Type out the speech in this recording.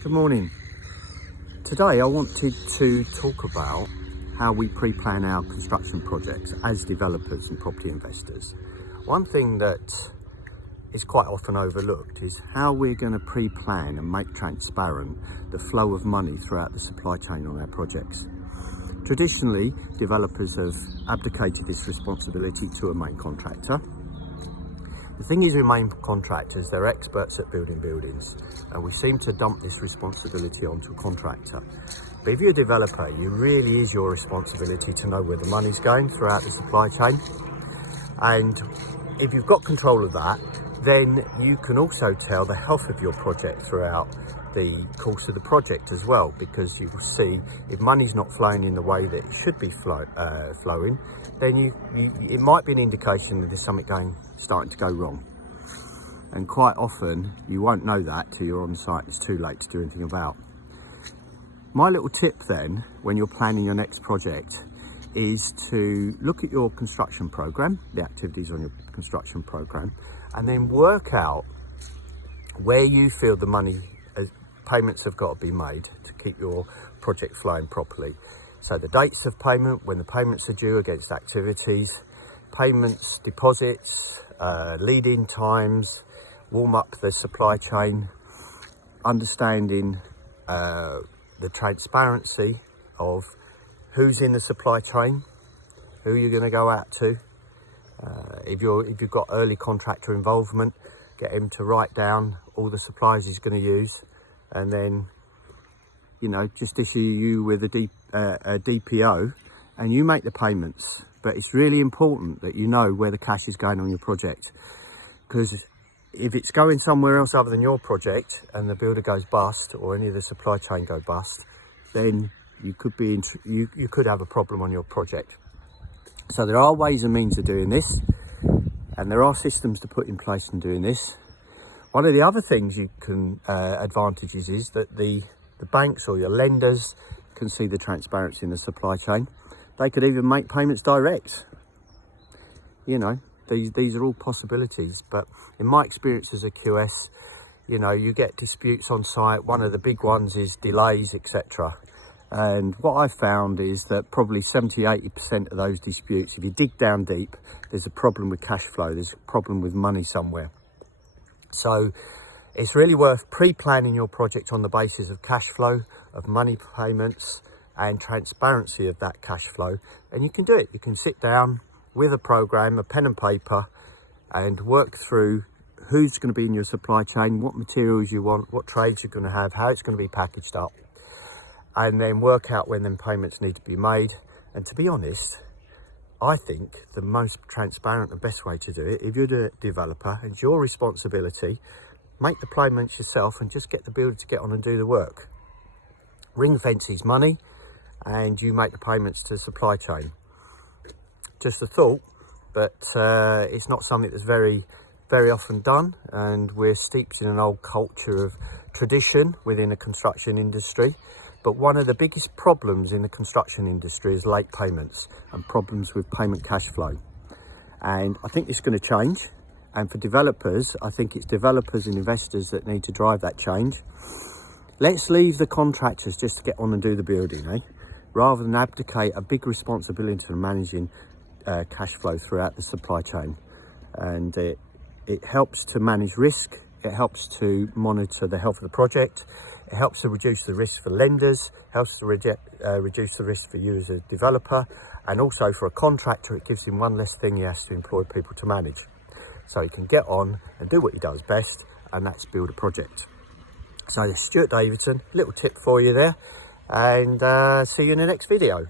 Good morning. Today I wanted to talk about how we pre-plan our construction projects as developers and property investors. One thing that is quite often overlooked is how we're going to pre-plan and make transparent the flow of money throughout the supply chain on our projects. Traditionally, developers have abdicated this responsibility to a main contractor. The thing is with main contractors, they're experts at building buildings, and we seem to dump this responsibility onto a contractor. But if you're a developer, it really is your responsibility to know where the money's going throughout the supply chain. And if you've got control of that, then you can also tell the health of your project throughout the course of the project as well, because you will see if money's not flowing in the way that it should be flowing, then it might be an indication that there's something starting to go wrong. And quite often you won't know that till you're on site and it's too late to do anything about. My little tip then, when you're planning your next project, is to look at your construction program, the activities on your construction program, and then work out where you feel the money payments have got to be made to keep your project flowing properly. So the dates of payment, when the payments are due against activities, payments, deposits, lead-in times, warm up the supply chain, understanding the transparency of who's in the supply chain, who you're going to go out to. If you've got early contractor involvement, get him to write down all the supplies he's going to use, and then just issue you with a DPO and you make the payments. But it's really important that you know where the cash is going on your project, because if it's going somewhere else other than your project and the builder goes bust or any of the supply chain go bust, then you could have a problem on your project. So there are ways and means of doing this, and there are systems to put in place in doing this. One of the other things you can advantages is that the banks or your lenders can see the transparency in the supply chain. They could even make payments direct. These are all possibilities. But in my experience as a QS, you get disputes on site. One of the big ones is delays, etc. And what I've found is that probably 70-80% of those disputes, if you dig down deep, there's a problem with cash flow. There's a problem with money somewhere. So it's really worth pre-planning your project on the basis of cash flow, of money payments, and transparency of that cash flow. And you can do it. You can sit down with a program, a pen and paper, and work through who's going to be in your supply chain, what materials you want, what trades you're going to have, how it's going to be packaged up, and then work out when them payments need to be made. And to be honest, I think the most transparent and best way to do it, if you're the developer and it's your responsibility, make the payments yourself and just get the builder to get on and do the work. Ring fence his money and you make the payments to the supply chain. Just a thought, but it's not something that's very, very often done, and we're steeped in an old culture of tradition within the construction industry. But one of the biggest problems in the construction industry is late payments and problems with payment cash flow. And I think it's going to change. And for developers, I think it's developers and investors that need to drive that change. Let's leave the contractors just to get on and do the building, rather than abdicate a big responsibility to managing cash flow throughout the supply chain. And it helps to manage risk. It helps to monitor the health of the project. It helps to reduce the risk for lenders, helps to reduce the risk for you as a developer, and also for a contractor, it gives him one less thing he has to employ people to manage. So he can get on and do what he does best, and that's build a project. So Stuart Davidson, little tip for you there, and see you in the next video.